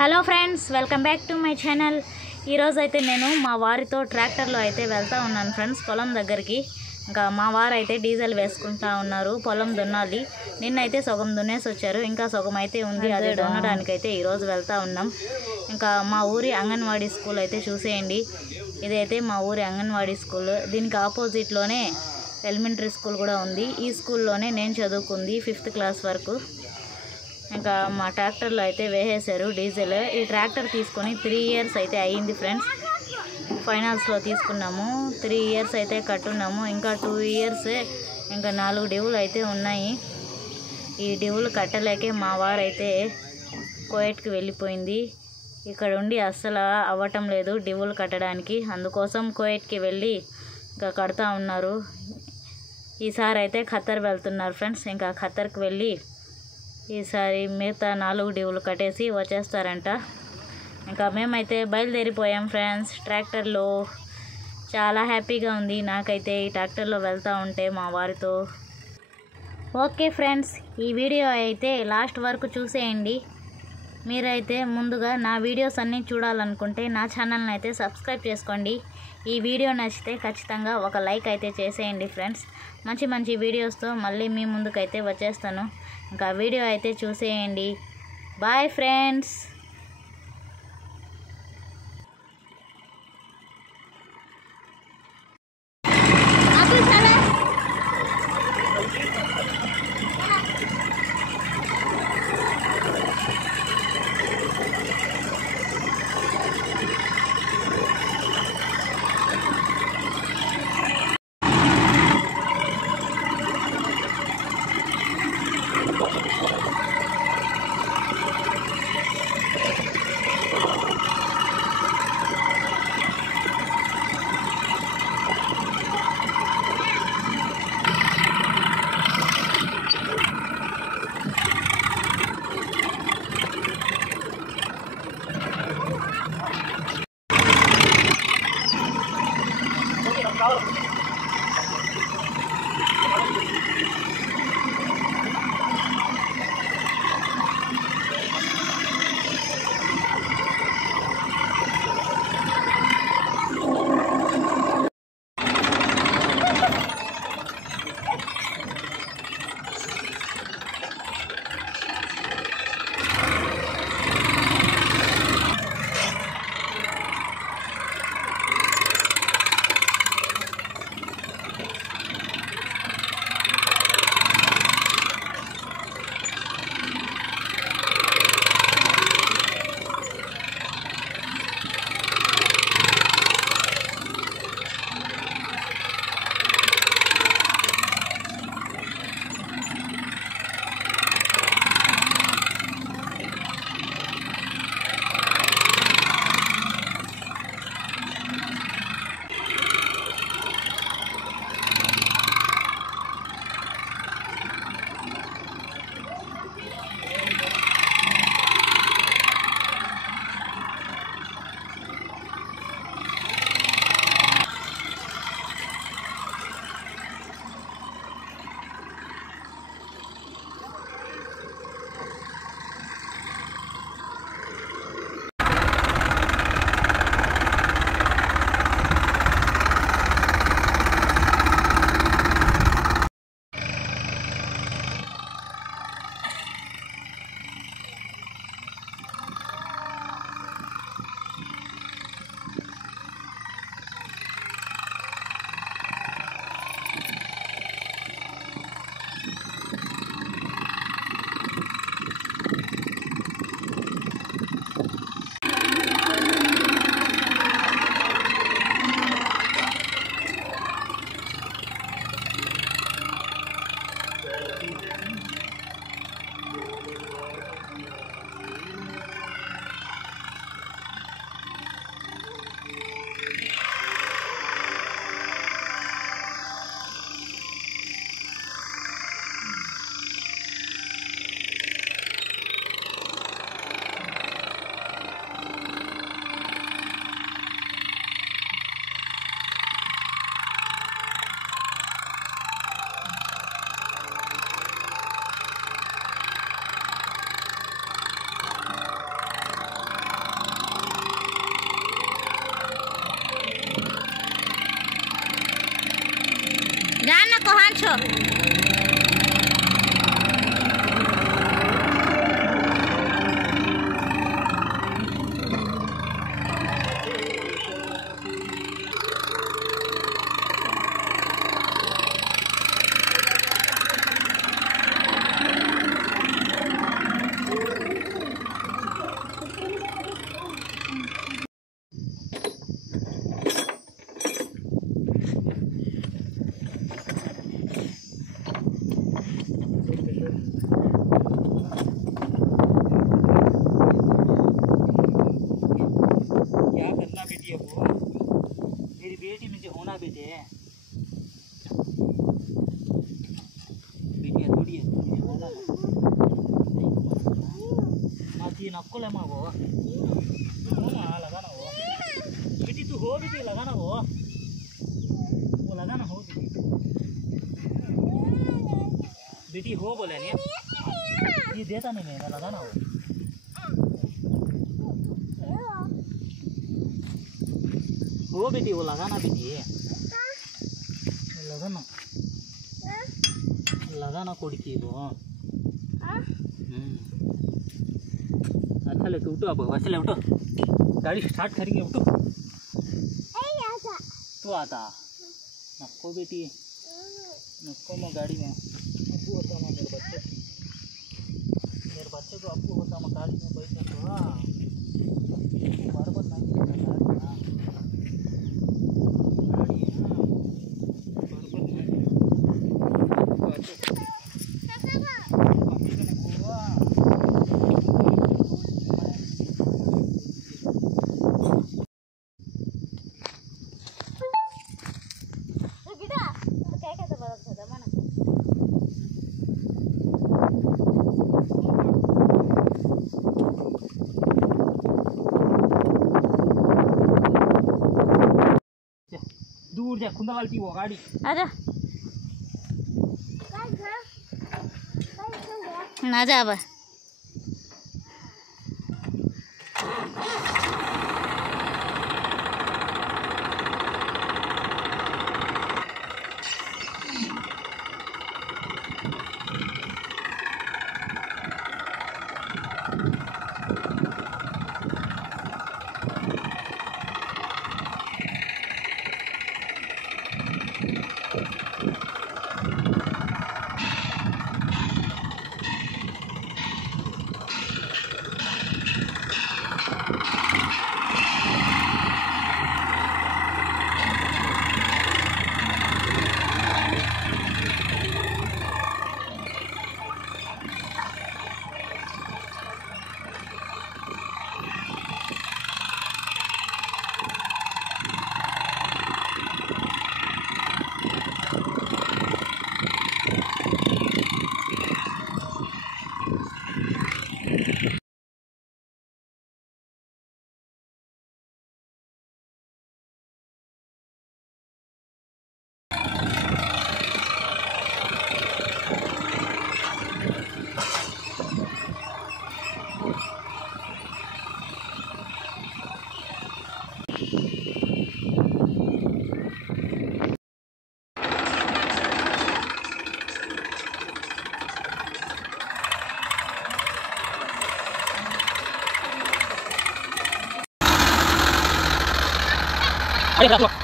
Hello friends, welcome back to my channel. ఈరోజు అయితే నేను మా వారితో ట్రాక్టర్లో అయితే వెళ్తూ ఉన్నాను ఫ్రెండ్స్, పొలం దగ్గరికి. ఇంకా మా వారు అయితే డీజిల్ వేసుకుంటా ఉన్నారు. పొలం దున్నాలి. నిన్నైతే సగం దున్నేసి వచ్చారు, ఇంకా సగం అయితే ఉంది. అది దున్నడానికైతే ఈరోజు వెళ్తూ ఉన్నాం. ఇంకా మా ఊరి అంగన్వాడీ స్కూల్ అయితే చూసేయండి. ఇదైతే మా ఊరి అంగన్వాడీ స్కూల్. దీనికి ఆపోజిట్లోనే ఎలిమెంటరీ స్కూల్ కూడా ఉంది. ఈ స్కూల్లోనే నేను చదువుకుంది 5th క్లాస్ వరకు. ఇంకా మా ట్రాక్టర్లో అయితే వేసేశారు డీజిల్. ఈ ట్రాక్టర్ తీసుకొని 3 years అయితే అయ్యింది ఫ్రెండ్స్. ఫైనాన్స్లో తీసుకున్నాము. 3 years అయితే కట్టున్నాము. ఇంకా 2 years, ఇంకా 4 డ్యూలు అయితే ఉన్నాయి. ఈ డ్యూలు కట్టలేకే మా వారైతే కోయట్కి వెళ్ళిపోయింది. ఇక్కడ ఉండి అస్సలు అవ్వటం లేదు డ్యూలు కట్టడానికి. అందుకోసం కోయట్కి వెళ్ళి ఇంకా కడతా ఉన్నారు. ఈసారి అయితే ఖత్తర్ వెళ్తున్నారు ఫ్రెండ్స్. ఇంకా ఖత్తర్కి వెళ్ళి ఈసారి మిగతా 4 డ్యూలు కట్టేసి వచ్చేస్తారంట. ఇంకా మేమైతే బయలుదేరిపోయాం ఫ్రెండ్స్ ట్రాక్టర్లో. చాలా హ్యాపీగా ఉంది నాకైతే ఈ ట్రాక్టర్లో వెళ్తూ ఉంటే మా వారితో. ఓకే ఫ్రెండ్స్, ఈ వీడియో అయితే లాస్ట్ వరకు చూసేయండి. మీరైతే ముందుగా నా వీడియోస్ అన్నీ చూడాలనుకుంటే నా ఛానల్ని అయితే సబ్స్క్రైబ్ చేసుకోండి. ఈ వీడియో నచ్చితే ఖచ్చితంగా ఒక లైక్ అయితే చేసేయండి ఫ్రెండ్స్. మంచి మంచి వీడియోస్తో మళ్ళీ మీ ముందుకైతే వచ్చేస్తాను. ఇంకా వీడియో అయితే చూసేయండి. Bye friends. कहाँ छो? मेरी बेटी मुझे होना बेटे बेटी थोड़ी है मुझे होना माती नक्को ले माँ वो होना लगाना हो बेटी तू हो बेटी लगाना हो वो लगाना हो बेटी हो बोले नहीं ये देता नहीं मैं लगाना हो बेटी वो लगाना बेटी लगाना लगाना कोड़की वो अच्छा लेके उठो अब वैसे ले उठो गाड़ी स्टार्ट करेंगे उठो तो आता नको बेटी नको मैं गाड़ी में अप्पू होता मैं मेरे बच्चे को अप्पू होता मैं गाड़ी में बैठा तो बार बार नहीं दूर जा खुंदा वाली वो गाड़ी आजा ना जा अब अरे